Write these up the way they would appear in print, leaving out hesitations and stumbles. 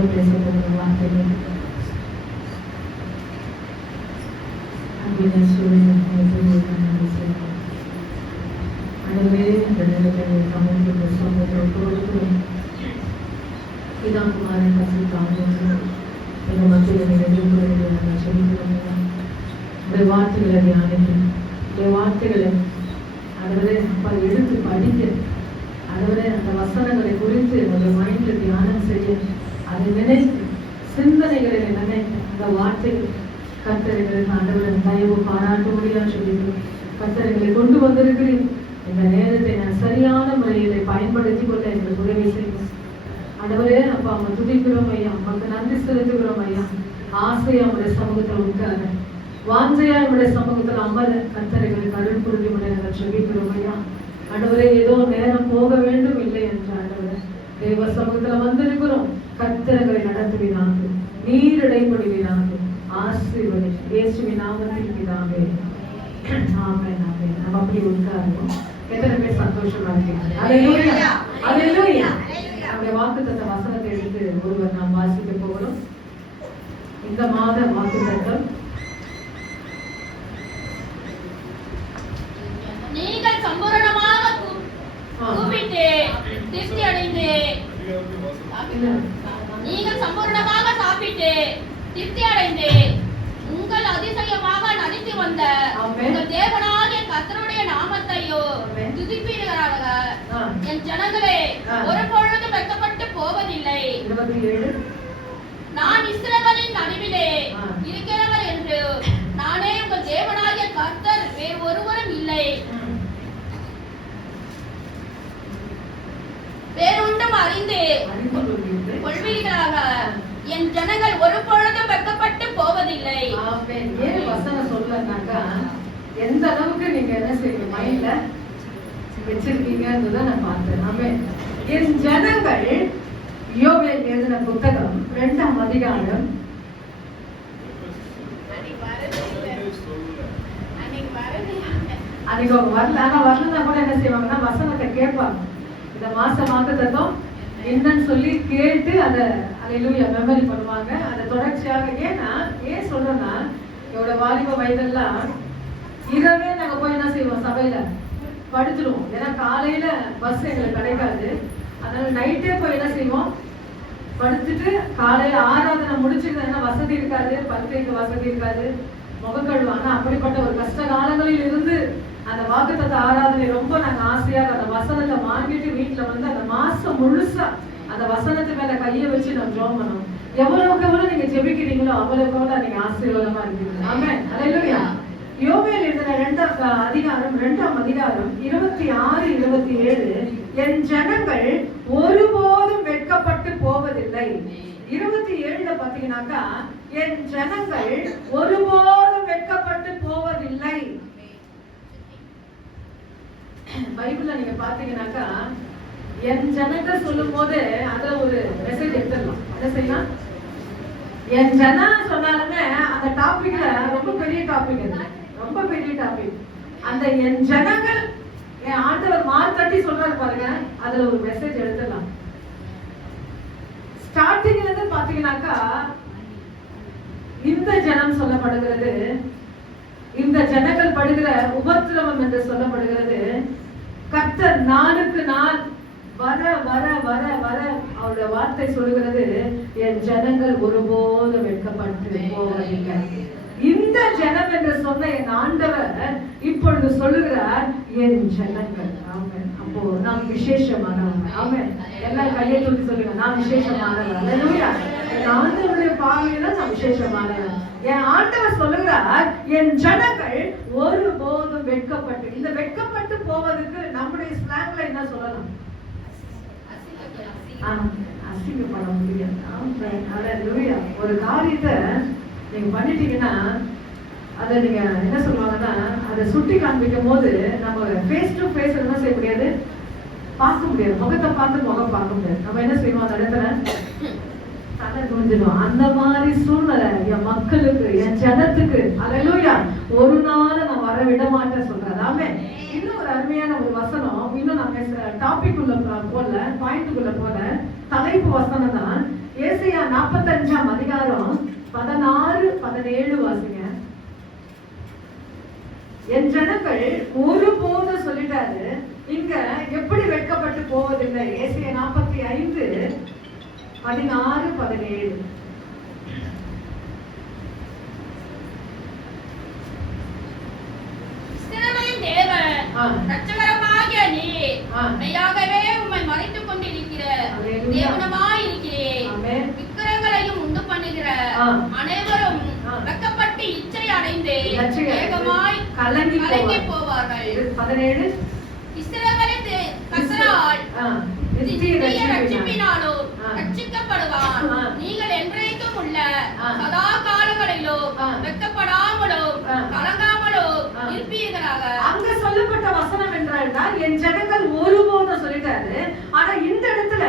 ஆண்டவர் பேசப்படுகிற வார்த்தைகள் அன்பின் சூழ்நிலை ஆண்டவரே இந்த நேரத்தில் சமூகத்தை சொந்தத்தோடு பிதாகுமாரன் பசுத்தாங்க எங்கள் மத்தியில் நீங்கள் நாங்கள் சொல்லிக்கிறோம். உடைய வார்த்தைகளை தியானிக்கணும். உடைய வார்த்தைகளை ஆண்டவரே அப்பா எடுத்து படிக்க, ஆண்டவரே அந்த வசனங்களை குறித்து என்னுடைய மைண்டில் தியானம் செய்ய, அதை நினைத்து சிந்தனைகளை நினைத்து அந்த வார்த்தைகள் கர்த்தர்களுக்கு ஆண்டவரின் தயவு பாராட்டும்படியா சொல்லிக்கிறோம். கர்த்தர்களை கொண்டு வந்திருக்கிறேன். இந்த நேரத்தை நான் சரியான முறையில் பயன்படுத்தி கொள்ள எங்களுக்கு உதவி செய்யும். ஆண்டவரே அப்பா அவங்க துதிக்கிறோம் ஐயா, அவங்களுக்கு நன்றி செலுத்துகிறோம் ஐயா. ஆசையா நம்முடைய சமூகத்தில் உட்கார, வாஞ்சையா நம்முடைய சமூகத்தில் அமர கர்த்தர்களுக்கு அருள் புரிஞ்சு முறை நாங்கள் சொல்லிக்கிறோம் ஐயா. ஆண்டவரே ஏதோ நேரம் போக வேண்டும் இல்லை என்று ஆண்டவரே தேவ சமூகத்தில் வந்திருக்கிறோம். கர்த்தர்களை நடத்துவீனாக, நீரிடைப்படுவீனாக, ஆசீர்வதி இயேசுவின் நாமத்தில் பிதாவே. ஆமென் ஆமென். நம்ம அப்படி உட்காருவோம். எத்தனை பேர் சந்தோஷமா இருக்கீங்க? அல்லேலூயா அல்லேலூயா. நம்முடைய வாக்குத்தத்த வசனத்தை எடுத்து ஒருவர் நாம் வாசிக்க போகிறோம். இந்த மாத வாக்குத்தத்தம், நீங்கள் சம்பூரணமாக கூப்பிட்டு திருப்தி அடைந்து, நீங்கள் சம்பூரணமாக சாப்பிட்டு திருப்தி அடைந்து உங்கள் அதிசயமாக நடித்து வந்த உங்கள் தேவனாகிய கர்த்தருடைய நாமத்தையோ துதிப்பீர்களாக. என் ஜனங்களே ஒரு பொழுதும் வெட்கப்பட்டு போவதில்லை. நான் இஸ்ரவேலின் நடுவிலே இருக்கிறவர் என்று நானே உங்கள் தேவனாகிய கர்த்தர், வேறு ஒருவரும் இல்லை. வேறொன்றும் அறிந்து கொள்வீர்களாக. என் ஜனங்கள் ஒரு பொழுதும் வெட்கப்பட்டு போவதில்லை. ஏன் வசனம் சொல்லனாக்கா எந்த அளவுக்கு நீங்க என்ன செய்ய மைண்ட்ல வச்சிருக்கீங்கன்றத நான் பார்த்தேன். ஆமென். என் ஜனங்கள், யோவேல் எழுதின புத்தகம் 2ஆம் அதிகாரம் அன்னைக்கு வரல, ஆனா வரலன்னா கூட என்ன செய்வாங்கன்னா வசனத்தை கேட்பாங்க. இந்த மாசம் வாக்குத்தத்தம் என்னன்னு சொல்லி கேட்டு அதை அல்லேலூயா மெமரி பண்ணுவாங்க. அதை தொடர்ச்சியாக ஏன் சொல்றேன்னா, என்னோட வாலிப வயதெல்லாம் இரவே நாங்க போய் என்ன செய்வோம், சபையில படுத்துருவோம். ஏன்னா காலையில பஸ் எங்களுக்கு கிடைக்காது. அதனால நைட்டே போய் என்ன செய்வோம், படுத்துட்டு காலையில ஆராதனை முடிச்சுட்டு, ஏன்னா வசதி இருக்காது, படுக்கைக்கு வசதி இருக்காது, முகக்கழுவு. ஆனா அப்படிப்பட்ட ஒரு கஷ்ட காலங்களில் இருந்து அந்த வாக்குத்தத்த ஆராதனை ரொம்ப நாங்க ஆசையாக அந்த வசனத்தை வாங்கிட்டு வீட்டுல வந்து அந்த மாசம் முழுசா அந்த வசனத்து மேல கையை வச்சு நம்ம ஜெபம் பண்ணோம். எவ்வளவுக்கு எவ்வளவு நீங்க ஜெபிக்கிறீங்களோ அவ்வளவுக்கு எவ்வளவு நீங்க ஆசீர்வாதமா இருக்கீங்க. ஆமென் அல்லேலூயா. யோவேல் எழுதின 2ஆம் அதிகாரம் 26, 27, என் ஜனங்கள் ஒருபோதும் வெட்கப்பட்டு போவதில்லை. 27 பாத்தீங்கன்னாக்கா, என் ஜனங்கள் ஒருபோதும் வெட்கப்பட்டு போவதில்லை. பைபிள்ல நீங்க பாத்தீங்கன்னாக்கா, என் ஜனங்கள் சொல்லும் போது அதுல ஒரு மெசேஜ் எடுத்துடலாம். என்ன செய்யலாம், என் ஜன சொன்னாலுமே அந்த டாபிக்ல ரொம்ப பெரிய டாபிக், ரொம்ப பெரிய டாபிக். அந்த என் ஜனங்கள் ஆண்டவர் மார்த்தட்டி சொல்றாரு பாருங்க, அதுல ஒரு மெசேஜ் எடுத்துடலாம். ஸ்டார்டிங்ல இருந்து பாத்தீங்கன்னாக்கா, இந்த ஜனம் சொல்லப்படுகிறது, இந்த ஜனங்கள் படுகிற உபத்திரவம் என்று சொல்லப்படுகிறது. கர்த்தர் நாளுக்கு நாள் வர வர வர வர அவருடைய வார்த்தை சொல்லுகிறது, என் ஜனங்கள் ஒருபோதும் வெட்கப்பட்டு போவதில்லை. இந்த ஜனம் என்று சொன்ன என் ஆண்டவர் இப்பொழுது சொல்லுகிறார், என் ஜனங்கள். ஆமென். அப்போ நாம் விசேஷமானவங்க. ஆமென். எல்லாம் கையை தூக்கி சொல்லுங்க, நான் விசேஷமானவர். அல்லேலூயா. என் ஆண்டவருடைய பார்வையில நான் விசேஷமானவர். என் ஆண்டவர் சொல்லுகிறார், என் ஜனங்கள் ஒருபோதும் வெட்கப்பட்டு. இந்த வெட்கப்பட்டு போவதுக்கு நம்முடைய ஸ்லாங்ல என்ன சொல்லலாம், அசிங்கப்பட முடியாது. ஒரு காரியத்தை நீங்க பண்ணிட்டீங்கன்னா அதை நீங்க என்ன சொல்லுவாங்கன்னா, அதை சுட்டி காண்பிக்கும் போது நம்ம ஃபேஸ் டு ஃபேஸ் என்ன செய்ய முடியாது, பார்க்க முடியாது. முகத்தை பார்த்து முகம் பார்க்க முடியாது. நம்ம என்ன செய்வோம், அந்த இடத்துல தலை குனிஞ்சிடும். அந்த மாதிரி சூழ்நிலை என் மக்களுக்கு, என் ஜனத்துக்கு அல்லேலூயா ஒரு நாள் நான் வர விட மாட்டேன் சொல்றேன். ஆமென். இன்னும் ஒரு அருமையான ஒரு வசனம், இன்னும் நம்ம டாபிக் உள்ள போல, பாயிண்ட்டுக்குள்ள போல, தலைப்பு வசனம் தான். ஏசாயா 45ஆம் அதிகாரம் 16, 17 வாசிங்க. என் ஜனங்கள் ஒருபோது சொல்லிட்டாரு, இங்க எப்படி வெட்கப்பட்டு போவதில்லை. ஏசாயா 45, 16, 17. ரட்சகரமாகிய நீர் மெய்யாகவே உம்மை மறைத்துக் கொண்டிருக்கிற தேவனமாயிருக்கிறேன். விக்கிரகங்களையும் உண்டு பண்ணுகிற அனைவரும் வெட்கப்பட்டு இச்சை அடைந்து வேகமாய் கலங்கி போவார்கள். 17 இஸ்ரவேலின் கர்த்தரால் நித்திய ரட்சிப்பினாலோ ரட்சிக்கப்படுவான். நீங்கள் என்றைக்கும் உள்ள சதா காலங்களிலோ வெட்கப்படாமலோ கலங்காமலோ இருப்பீர்களாக. அங்க சொல்லப்பட்ட வசனம் என்றால் என் ஜனங்கள் ஒருபோதும் சொல்லிட்டாரு. ஆனா இந்த இடத்துல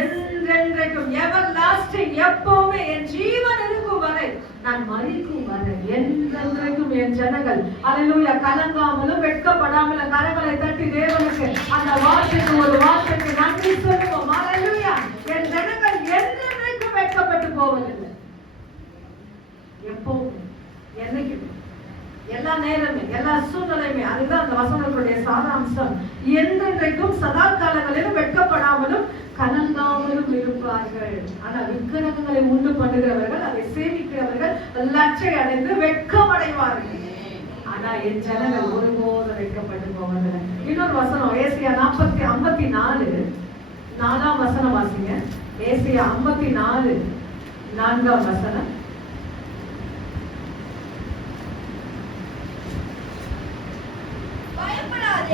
என்றென்றைக்கும் எவர் லாஸ்டிங், எப்பவுமே என் ஜீவன் இருக்கும் வரை, நான் மரிக்கும் வரை, என்றென்றைக்கும் என் ஜனங்கள் அல்லேலூயா கலங்காமலும் வெட்கப்படாமலும் கரங்களை தட்டி தேவனுக்கு அந்த வார்த்தைக்கு ஒரு வார்த்தைக்கு நன்றி சொல்லுவோம். அல்லேலூயா. என் ஜனங்கள் என்றென்றைக்கும் வெட்கப்பட்டு போவதில்லை. எப்பவும், என்னைக்கும், எல்லா நேரமே, எல்லா சூழ்நிலையுமே. அதுதான் அந்த வசனத்துடைய சாராம்சம். என்றென்றைக்கும் சதா காலங்களிலும் வெட்கப்படாமலும் கலங்காமலும் இருப்பார்கள். ஆனா விக்கிரகங்களை உண்டு பண்ணுகிறவர்கள், அதை சேமிக்கிறவர்கள் லட்சை அடைந்து வெட்கமடைவார்கள். ஆனா என் ஜனங்கள் ஒருபோதும் வெட்கப்பட்டு போவதில்லை. இன்னொரு வசனம் ஏசாயா 54, 4ஆம் வசனம் வாசிங்க. ஏசாயா 54, 4ஆம் வசனம்.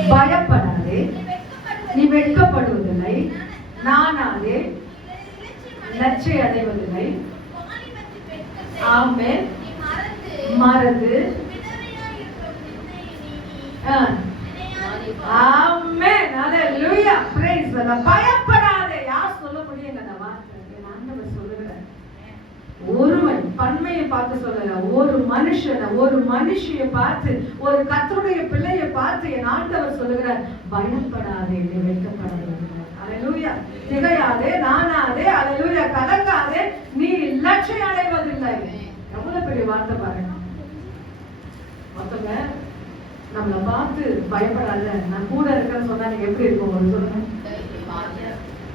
பயப்படாதே, நீ வெட்கப்படுவதில்லை, நானாலே லட்சை அடைவதில்லை. ஆமென். மறந்து ஆமென். ஹalleluya. praise the Lord. பயப்படாதே. யார் சொல்ல முடியுங்க அந்த வார்த்தை? ஆண்டவர் சொல்லுகிறார். ஒருவன் பன்மையை பார்த்து சொல்லல, ஒரு மனுஷனை, ஒரு மனுஷியை பார்த்து, ஒரு கர்த்தருடைய பிள்ளையை பார்த்து என் ஆண்டவர் சொல்லுகிறார், பயப்படாதே, நீ வெட்கப்படாதே. அல்லேலூயா. திகையாதே, நானாதே, அல்லேலூயா கலங்காதே, நீ லட்சை அடைவதில்லை. எவ்வளவு பெரிய வார்த்தை பாருங்க. மொத்தங்க நம்மளை பார்த்து பயப்படாத, நான் கூட இருக்கேன்னு சொன்னா நீங்க எப்படி இருக்கும் சொல்லுங்க?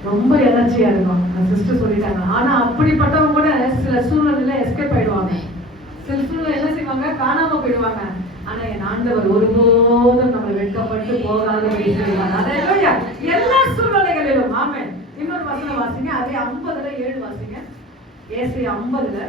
ரொம்ப எலர்ஜியா இருக்கும். சிஸ்டர் சொல்லிட்டாங்க. ஆனா அப்படிப்பட்டவங்க கூட சில சூழ்நிலையில எஸ்கேப் ஆயிடுவாங்க. சில சூழ்நிலை என்ன செய்வாங்க? காணாம போயிடுவாங்க. ஆனா என் ஆண்டவர் ஒருபோதும் நம்ம வெட்கப்பட்டு போகாத செய்வார். அல்லேலூயா. எல்லா சூழ்நிலைகளிலும். ஆமென். இன்னொரு வசனம் வாசிங்க. அதே 50ல 7 வாசிங்க. ஏசாயா 50ல.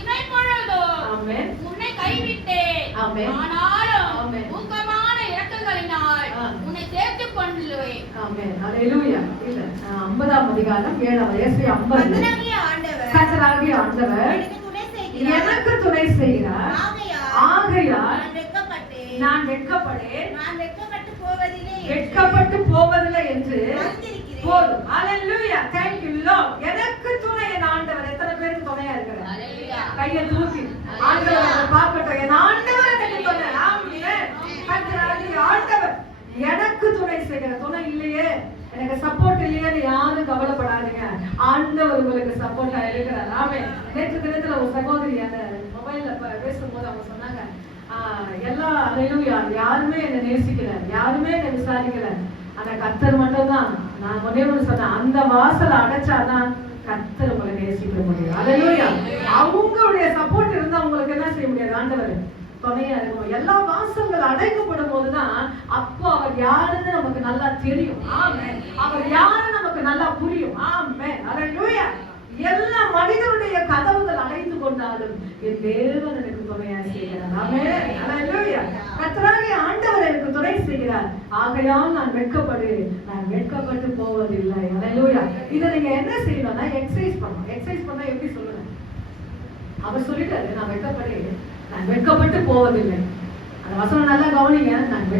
இவை பொழுதோ ஆமென் உன்னை கைவிட்டேன். ஆமென். ஆனாலும் ஊக்கமான இரக்கங்களினால் உன்னை சேர்த்துக் கொள்ளுவேன். ஆமென். அல்லேலூயா. இல்ல 50ஆம் அதிகாரம் 7ஆம் ஏசாயா 50. கர்த்தராகிய ஆண்டவர் எனக்கு துணை செய்கிறார். ஆகையால் நான் வெட்கப்பட்டேன், நான் வெட்கப்பட்டு போவதில்லை என்று போதும். அல்லேலூயா. thank you lord. எனக்கு துணை என் ஆண்டவர். எத்தனை பேருக்கு துணையா இருக்கிறார்? அல்லேலூயா. கையை தூக்கி ஆண்டவரை பார்க்கட்டும். என் ஆண்டவர் எனக்கு துணை. ஆமென். கர்த்தராகிய ஆண்டவர் எனக்கு துணை செய்கிற. துணை இல்லையே, எனக்கு சப்போர்ட் இல்லையேன்னு யாரும் கவலைப்படாதீங்க. ஆண்டவர் உங்களுக்கு சப்போர்ட்டா இருக்கிறார். ஆமென். நேற்று தினத்துல ஒரு சகோதரி அந்த மொபைல்ல பேசும்போது அவங்க சொன்னாங்க, எல்லாம் அல்லேலூயா யாருமே என்னை நேசிக்கல, யாருமே என்னை விசாரிக்கல, ஆனா கர்த்தர் மட்டும் தான். நான் ஒன்னே ஒன்று சொன்னேன், அந்த வாசலை அடைச்சாதான் கர்த்தர் உங்களை நேசிக்க முடியும். அல்லேலூயா. அவங்களுடைய சப்போர்ட் இருந்தா உங்களுக்கு என்ன செய்ய முடியாது? ஆண்டவர் துணையா இருக்கும். எல்லா வாசல்கள் அடைக்கப்படும் போதுதான் அப்போ அவர் யாருன்னு நமக்கு நல்லா தெரியும். ஆமென். அவர் யாரு நமக்கு நல்லா புரியும். ஆமென். அல்லேலூயா. எல்லா மனிதனுடைய கதவுகள் அடைந்து கொண்டாலும் என் தேவன் எனக்கு துணையா செய்கிறார். ஆமென். அல்லேலூயா. கர்த்தராகிய ஆண்டவர் எனக்கு துணை செய்கிறார். ஆகையால் நான் வெட்கப்பட்டு போவதில்லை. அல்லேலூயா. இதை நீங்க என்ன செய்யணும்னா எக்ஸசைஸ் பண்ணணும். எக்ஸசைஸ் பண்ணா எப்படி சொல்லுங்க? அவர் சொல்லிட்டாரு, நான் வெட்கப்பட்டு போவதில்லை. அந்த வசனம் நல்லா கவனிங்க. நான்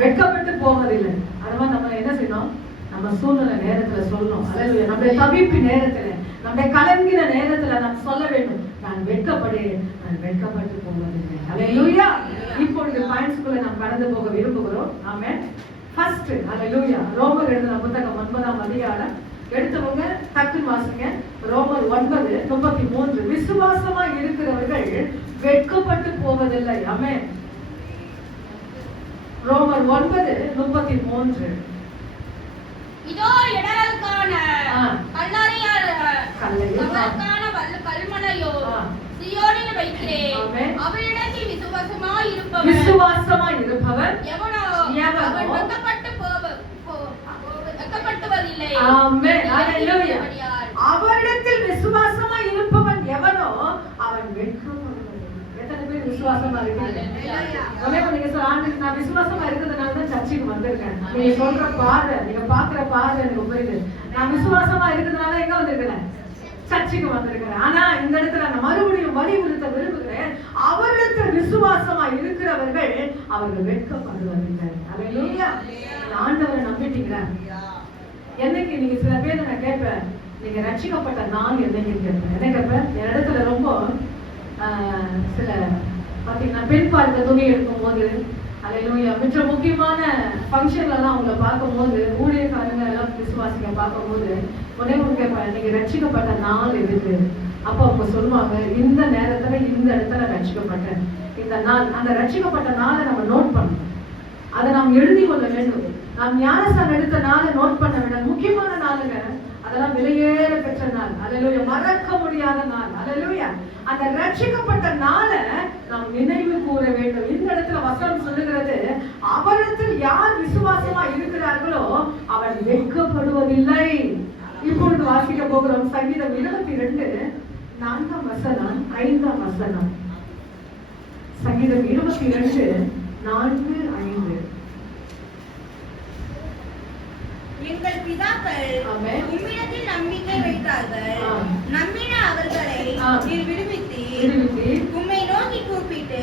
வெட்கப்பட்டு போவதில்லை. அதனால நம்ம என்ன செய்யணும்? நம்ம சூழ்நிலை நேரத்துல சொல்லணும். அல்லேலூயா. நம்முடைய தவிப்பு நேரத்துல, நம்முடைய கலங்கிற நேரத்துல நாம் சொல்ல வேண்டும், நான் வெட்கப்பட்டு போவதில்லை. அல்லேலூயா. இப்பொழுது பாயிண்ட்ஸ்குள்ள நாம் கடந்து போக விரும்புகிறோம். ஆமென். ஃபர்ஸ்ட் அல்லேலூயா. ரோமர் எழுதின புத்தகம் 9ஆம் அதிகாரம் எடுத்தவங்க டக்குன்னு வாசிங்க. ரோமர் 9:33. விசுவாசமா இருக்கிறவர்கள் வெட்கப்பட்டு போவதில்லை. ஆமென். ரோமர் 9:33. இதோ இடரலுக்கான கல்மலையோ சீயோனில் வைக்கிறேன். அவரிடத்தில் விசுவாசமாய் இருப்பவர் எவனோ அவன் வெட்கப்படுவதில்லை. ஆமென். ஹல்லேலூயா. அவரிடத்தில் விசுவாசமாய் இருப்பவன் எவனோ அவன் வெட்கப்படுவதில்லை. எத்தனை பேர் விசுவாசமா இருக்கீங்க? நீங்க சொல்ல, நான் விசுவாசமா இருக்கிறதுனால தான் சர்ச்சுக்கு வந்திருக்கேன். நீங்க சொல்ற பாதை, நீங்க பாக்குற பாதை எனக்கு புரியுது. நான் விசுவாசமா இருக்கிறதுனால எங்க வந்திருக்கிறேன்? சர்ச்சுக்கு வந்திருக்கிறேன். ஆனா இந்த இடத்துல நான் மறுபடியும் வலியுறுத்த விரும்புகிறேன், அவரிடத்தில் விசுவாசமா இருக்கிறவர்கள் அவர்கள் வெட்கப்படுவதில்லை. ஹல்லேலூயா. ஆண்டவரை நம்பிட்டீங்களா? என்னைக்கு நீங்க சில பேர் நான் கேட்பேன், நீங்க ரட்சிக்கப்பட்ட நாள் என்னைக்கு கேட்பேன். என்ன கேட்பேன்? என் இடத்துல ரொம்ப சில பாத்தீங்கன்னா பெண் பார்க்க துணி எடுக்கும் போது, அல்லேலூயா, மிச்ச முக்கியமான ஃபங்க்ஷன்ல எல்லாம் அவங்கள பார்க்கும்போது, ஊழியக்காரங்க எல்லாம் விசுவாசிக்க பார்க்கும்போது உடனே கேட்பேன், நீங்க ரட்சிக்கப்பட்ட நாள் எதுக்கு? அப்போ அவங்க சொல்லுவாங்க, இந்த நேரத்துல இந்த இடத்துல ரட்சிக்கப்பட்டேன். இந்த நாள், அந்த ரட்சிக்கப்பட்ட நாளை நம்ம நோட் பண்ணணும். அதை நாம் எழுதி கொள்ள வேண்டும். நாம் ஞானஸ்நானம் எடுத்த நாளை நோட் பண்ண வேண்டும். முக்கியமான நாளுங்க, அதெல்லாம் விலையேற பெற்ற நாள். அல்லேலூயா. மறக்க முடியாத நாள். அல்லேலூயா. அந்த ரட்சிக்கப்பட்ட நாளை நாம் நினைவு கூற வேண்டும். இந்த இடத்துல வசனம் சொல்லுகிறது, அவரிடத்தில் யார் விசுவாசமா இருக்கிறார்களோ அவன் வெட்கப்படுவதில்லை. இப்பொழுது வாசிக்க போகிறோம் சங்கீதம் 22:4 5. சங்கீதம் 22:4-5. எங்கள் பிதாக்கள் உம்மிடத்தில் நம்பிக்கை வைத்தார்கள். நம்பின அவர்களை நீர் விடுவித்தீர். உம்மை நோக்கி கூப்பிட்டு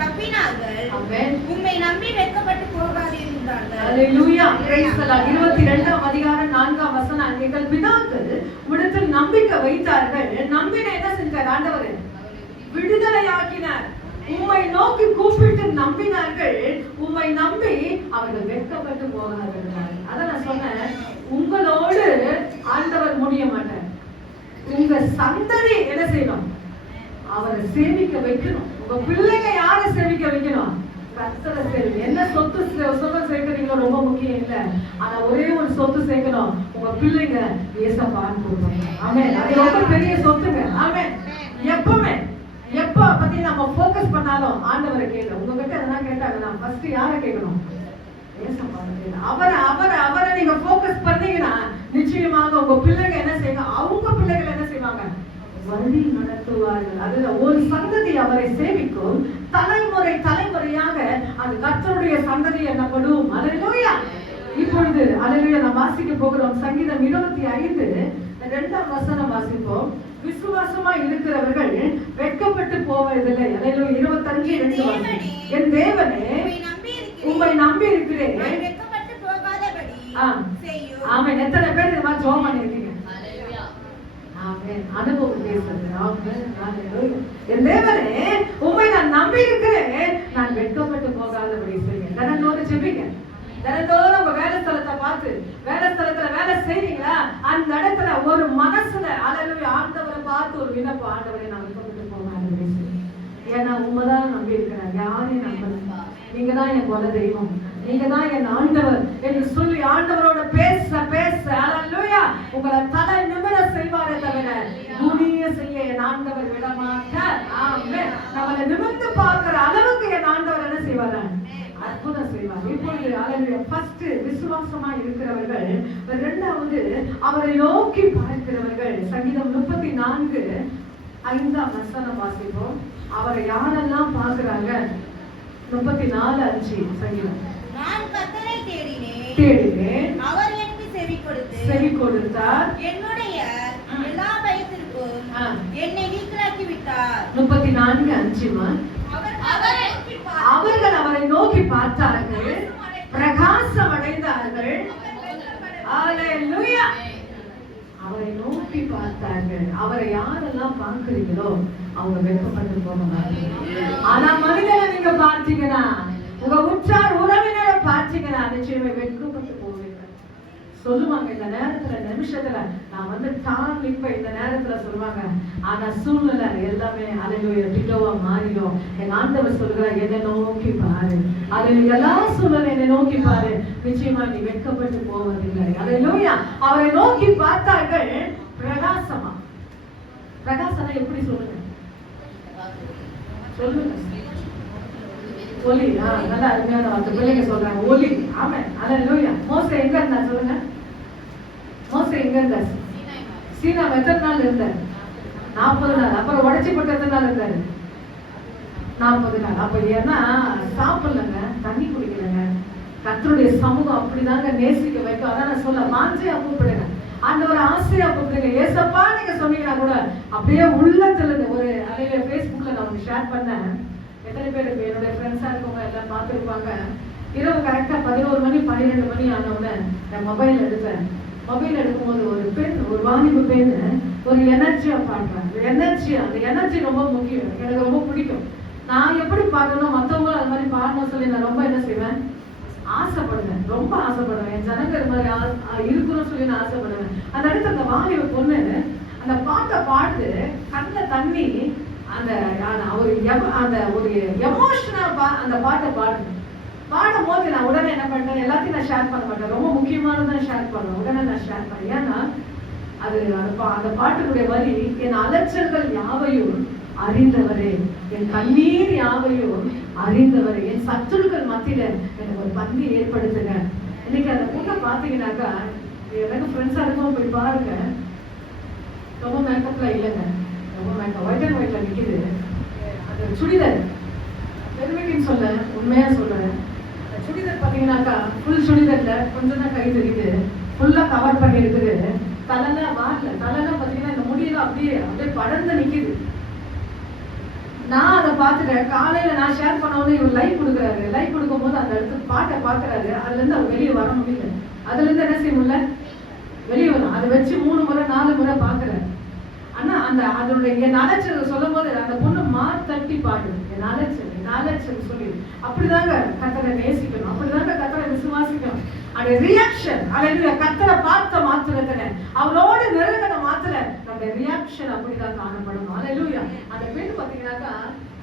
தப்பினார்கள். உம்மை நம்பி வெட்கப்பட்டு போகாதிருந்தார்கள். அல்லேலூயா. Praise the Lord. 22:4 எங்கள் பிதாக்கள் உம்மிடத்தில் நம்பிக்கை வைத்தார்கள். நம்பின என்ன செஞ்சார் ஆண்டவர்? விடுதலையாக்கினார். உம்மை நோக்கி கூப்பிட்டு நம்பினார்கள். உம்மை நம்பி அவர்கள் வெட்கப்பட்டு போகார்கள். அதான் நான் சொன்னேன், உங்களோடு ஆண்டவர் முடிய மாட்டார். உங்க சந்ததி என்ன செய்யணும்? அவரை சேமிக்க வைக்கணும். உங்க பிள்ளைங்க யாரை சேமிக்க வைக்கணும்? கர்த்தரை சேமிக்க. என்ன சொத்து சேர்க்கிறீங்களோ ரொம்ப முக்கியம் இல்ல. ஆனா ஒரே ஒரு சொத்து சேர்க்கணும், உங்க பிள்ளைங்க ஏசப்பான்னு கூப்பிடுங்க. ஆமென். அது ரொம்ப பெரிய சொத்துங்க. ஆமென். எப்பவுமே எப்ப பத்தி நம்ம ஃபோக்கஸ் பண்ணாலும் ஆண்டவரை கேட்கணும். உங்ககிட்ட எதனா கேட்டாங்கன்னா ஃபர்ஸ்ட் யாரை கேட்கணும்? அவரை நீங்க ஃபோக்கஸ் பண்ணீங்கன்னா நிச்சயமாக உங்க பிள்ளைங்க என்ன செய்வாங்க? அவங்க பிள்ளைகள் என்ன செய்வாங்க? வழி நடத்துவார்கள். அதுல ஒரு சந்ததி அவரை சேவிக்கும். தலைமுறையாக அது கர்த்தருடைய சந்ததி எனப்படும். அல்லேலூயா. இப்பொழுது அல்லேலூயா நாம் வாசிக்க போகிறோம் சங்கீதம் 25:2 வாசிப்போம். விசுவாசமா இருக்கிறவர்கள் வெட்கப்பட்டு போவதில்லை. அல்லேலூயா. 25:2. என் தேவனே உம்மை நம்பி இருக்கிறேன். வெட்கப்பட்டு போகாதபடி செய்யும். ஆமென். எத்தனை பேர் இந்த மாதிரி ஜெபம் பண்ணிருக்கீங்க? அல்லேலூயா. ஆமென். அனுபவம் பேசுறது. ஆமென். அல்லேலூயா. என் தேவனே உம்மை நான் நம்பி இருக்கிறேன். நான் வெட்கப்பட்டு போகாதபடி செய்யுங்க. தினந்தோறும் ஜெபிங்க. தினந்தோறும் உங்க வேலை ஸ்தலத்தை பார்த்து, வேலை ஸ்தலத்துல வேலை செய்றீங்களா? அந்த இடத்துல ஒரு மனசுல அல்லேலூயா ஆண்டவரை பார்த்து ஒரு விண்ணப்பம், ஆண்டவரை நான் வெட்கப்பட்டு போகாதபடி செய்யுங்க. ஏன்னா உண்மைதான் நம்பி இருக்கிறேன், யாரையும் நம்பல. நீங்க தான் என் குல தெய்வம், நீங்க தான் என் ஆண்டவர் என்று சொல்லி ஆண்டவரோட பேச அல்லேலூயா உங்களை தலை நிமிர செய்வாரே தவிர குனிய செய்ய என் ஆண்டவர் விடமாட்டார். ஆமென். நம்மளை நிமிர்ந்து பார்க்கிற அளவுக்கு என் ஆண்டவர் என்ன செய்வார்? அற்புதம் செய்வார். இப்பொழுது அல்லேலூயா ஃபர்ஸ்ட் விசுவாசமா இருக்கிறவர்கள், இரண்டாவது அவரை நோக்கி பார்க்கிறவர்கள். சங்கீதம் 34:5 வாசிப்போம். அவரை யாரெல்லாம் பார்க்கிறாங்க? 34:5 சங்கீதம். நான் கர்த்தரை தேடினேன், அவர் எனக்கு செவி கொடுத்தார். என்னுடைய எல்லா பயத்திற்கும் என்னை நீக்கலாக்கி விட்டார். 34:5 அவர்கள் அவரை நோக்கி பார்த்தார்கள், பிரகாசம் அடைந்தார்கள். அல்லேலூயா. அவரை நோக்கி பார்த்தார்கள். அவரை யாரெல்லாம் பார்க்கிறீங்களோ அவங்க வெட்கப்பட்டு போவாங்க. ஆனா மனிதனை நீங்க பார்த்தீங்கன்னா, உங்க உற்றார் உறவினரை பார்த்தீங்கன்னா நிச்சயமா வெட்கப்பட்டு போவீங்க. சொல்லுவாங்க இந்த நேரத்துல நிமிஷத்துல நான் வந்து தான் இப்ப இந்த நேரத்துல சொல்லுவாங்க. ஆனா சூழ்நிலை எல்லாமே அல்லேலூயா டிட்டோவா மாறிடும். என் ஆண்டவர் சொல்கிறார், என்னை நோக்கி பாரு. அல்லேலூயா, எல்லா சூழ்நிலை என்னை நோக்கி பாரு, நிச்சயமா நீ வெட்கப்பட்டு போவதில்லை. அல்லேலூயா. அவரை நோக்கி பார்த்தார்கள் பிரகாசமா. பிரகாசனா எப்படி சொல்லுங்க சொல்லுங்க. ஒலி. நல்லா அருமையான வார்த்தை. பிள்ளைங்க சொல்றாங்க ஒலி. ஆமென். அல்லேலூயா. மோசே எங்க இருந்தா சொல்லுங்க. மோசே எங்க இருந்தா? சீனா எத்தனை நாள் இருந்தார்? 40 நாள். அப்புறம் உடைச்சி போட்டு எத்தனை நாள் இருந்தாரு? 40 நாள். அப்ப ஏன்னா சாப்பிடலங்க, தண்ணி குடிக்கலங்க. கர்த்தருடைய சமூகம் அப்படிதாங்க நேசிக்க வைக்கும். அதான் நான் சொல்ல வாஞ்சையா கூப்பிடுங்க, ஆண்டவர் ஆசையா கூப்பிடுங்க. ஏசப்பா நீங்க சொன்னீங்கன்னா கூட அப்படியே உள்ளத்துல இருந்து ஒரு அலையில Facebookல நான் ஒன்று ஷேர் பண்ணேன். எத்தனை பேர் என்னுடைய ஃப்ரெண்ட்ஸா இருக்கவங்க எல்லாம் பார்த்துருப்பாங்க. இரவு கரெக்டா 11 மணி 12 மணி ஆனவுடனே நான் மொபைல் எடுப்பேன். மொபைல் எடுக்கும்போது ஒரு பெண், ஒரு வாலிப பெண் ஒரு எனர்ஜியா பாடுறாங்க. எனர்ஜியா, அந்த எனர்ஜி ரொம்ப முக்கியம். எனக்கு ரொம்ப பிடிக்கும். நான் எப்படி பாடணும், மற்றவங்களும் அது மாதிரி பாடணும் சொல்லி நான் ரொம்ப என்ன செய்வேன், ஆசைப்படுவேன். ரொம்ப ஆசைப்படுவேன். என் ஜனங்க இது மாதிரி இருக்கணும்னு சொல்லி நான் ஆசைப்படுவேன். அந்த இடத்துல அந்த வாலிப பொண்ணு அந்த பாட்டை பாடுது, கண்ண தண்ணி, அந்த ஒரு எமோஷனா அந்த பாட்டை பாடுது. பாடும் போது நான் உடனே என்ன பண்ணேன், எல்லாத்தையும் நான் ஷேர் பண்ண மாட்டேன், ரொம்ப முக்கியமானதான் ஷேர் பண்ணுவேன். உடனே நான் ஷேர் பண்ணேன். ஏன்னா அது அந்த பாட்டுடைய வரி, என் அலைச்சல்கள் யாவையும் அறிந்தவரே, என் கண்ணீர் யாவையும் அறிந்தவரே, என் சத்துருக்கள் மத்தியில எனக்கு ஒரு பங்கு ஏற்படுத்துங்க. இன்னைக்கு அந்த பொண்ணை பாத்தீங்கன்னாக்கா, எனக்கு ஃப்ரெண்ட்ஸா இருக்கும் போய் பாருங்க, ரொம்ப மேக்கப்ல இல்லைங்க, ரொம்ப மேக்கப் ஒயிட் அண்ட் ஒயிட்ல நிக்குது. அந்த சுடிதார் பெருமைக்குன்னு சொல்ல, உண்மையா சொல்றேன், சுடிதார் பாத்தீங்கன்னாக்கா ஃபுல் சுடிதார்ல கொஞ்சம் தான் கை தெரியுது, ஃபுல்லா கவர் பண்ணி இருக்குது. தலைலாம் வாடல, தலைலாம் பாத்தீங்கன்னா இந்த முடியெல்லாம் அப்படியே படர்ந்து நிக்குது. நான் அதை பார்த்துட்டேன். காலையில நான் ஷேர் பண்ண உடனே இவர் லைக் கொடுக்குறாரு. லைக் கொடுக்கும் போது அந்த இடத்துக்கு பாட்டை பாக்குறாரு. அதுல இருந்து அவர் வெளியே வர முடியல. அதுல இருந்து என்ன செய்ய முடியல, வெளியே வரும். அதை வச்சு 3 முறை 4 முறை பாக்குறாரு. ஆனா அந்த அதனுடைய என் அலைச்சல் சொல்லும் போது அந்த பொண்ணு தட்டி பாடுது, என் அலைச்சல் சொல்லி. அப்படிதாங்க கர்த்தரை நேசிக்கணும், அப்படிதாங்க கர்த்தரை விசுவாசிக்கணும். அந்த ரியாக்ஷன், அல்லேலூயா, கர்த்தரை பார்த்த மாத்திரத்துல, அவளோட நெருங்கின மாத்திர நம்முடைய ரியாக்ஷன் அப்படிதான் காணப்படணும். அல்லேலூயா. அந்த பெண் பாத்தீங்கன்னாக்கா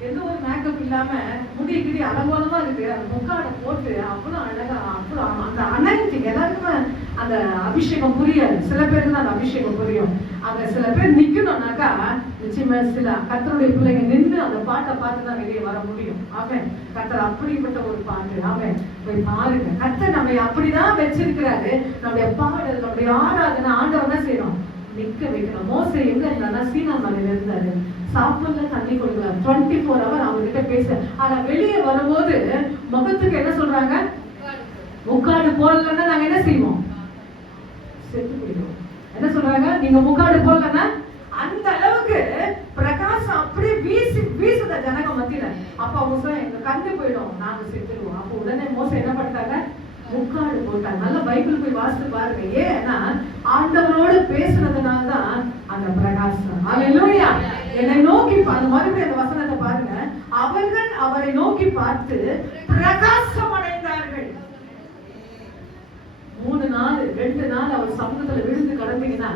எந்த ஒரு மேக்கப் இல்லாம முடி கிடி அலங்கோலமா இருக்கு. அந்த முக்காடை போட்டு அவ்வளவு அழகா, அவ்வளவு அந்த அனைத்திங் எல்லாருக்குமே அந்த அபிஷேகம் புரியாது. சில பேருக்கு தான் அந்த அபிஷேகம் புரியும். அங்க சில பேர் நிக்கணும்னாக்கா நிச்சயமா சில கர்த்தருடைய பிள்ளைங்க நின்று அந்த பாட்டை பார்த்து தான் வெளியே வர முடியும். ஆமென். கர்த்தர் அப்படிப்பட்ட ஒரு பாட்டு. ஆமென். போய் பாருங்க, கர்த்தர் நம்மை அப்படிதான் வச்சிருக்கிறாரு. நம்முடைய பாடல், நம்முடைய ஆராதனை ஆண்டவர் தான் செய்யணும், நிக்க வைக்கணும். மோசே எங்க இருந்தா சீனா மலையில இருந்தாரு. சாப்பிடல, தண்ணி கொடுக்கல, 24 hour அவர்கிட்ட பேச. ஆனா வெளியே வரும்போது முகத்துக்கு என்ன சொல்றாங்க, முக்காடு போடலன்னா நாங்க என்ன செய்வோம், செத்து போயிடுவோம். என்ன சொல்றாங்க, நீங்க முக்காடு போடலன்னா அந்த அளவுக்கு பிரகாசம் அப்படியே வீசுத ஜனங்க மத்தியில. அப்ப அவங்க எங்க கண்ணு போயிடும், நாங்க செத்துடுவோம். அப்ப உடனே மோசம் என்ன பண்ணிட்டாங்க, முக்காடு போட்டாங்க. நல்ல பைபிள் போய் வாசித்து பாருங்க. ஏன்னா ஆண்டவரோடு பேசுனதுனாலதான் அந்த பிரகாசம். அல்லேலூயா. என்னை நோக்கி அந்த மறுபடியும் அந்த வசனத்தை பாருங்க, அவர்கள் அவரை நோக்கி பார்த்து பிரகாசம் அடைந்தார்கள். 3 நாள் 2 நாள் அவர் சமூகத்துல விழுந்து கிடந்தீங்கன்னா,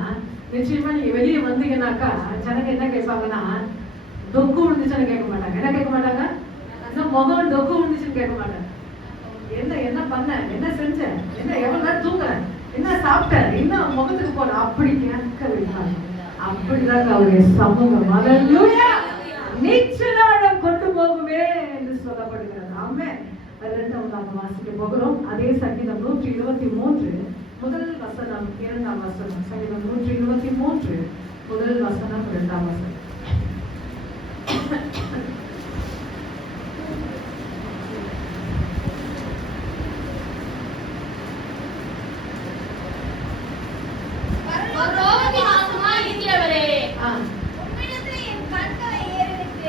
நிச்சயமா நீங்க வெளியே வந்தீங்கன்னாக்கா ஜனங்க என்ன கேட்பாங்கன்னா, தொக்கு விழுந்துச்சுன்னு கேட்க மாட்டாங்க. என்ன கேட்க மாட்டாங்க, முகம் தொக்கு விழுந்துச்சுன்னு கேட்க மாட்டாங்க. என்ன பண்ண, என்ன செஞ்ச, என்ன எவ்வளவு நேரம் தூங்குற, என்ன சாப்பிட்ட, என்ன முகத்துக்கு போற, அப்படி கேட்க வைப்பாங்க. அப்படிதான் அவருடைய சமூகம் அல்லேலூயா நீச்சலாழம் கொண்டு போகுமே என்று சொல்லப்படுகிறது. ஆமென். 2வது வாசிக்க போகிறோம். அதே சங்கீதம் 123 முதல் வசனம் 2ஆம் வசனம். சங்கீதம் 123 முதல் வசனம் 2ஆம் வசனம்.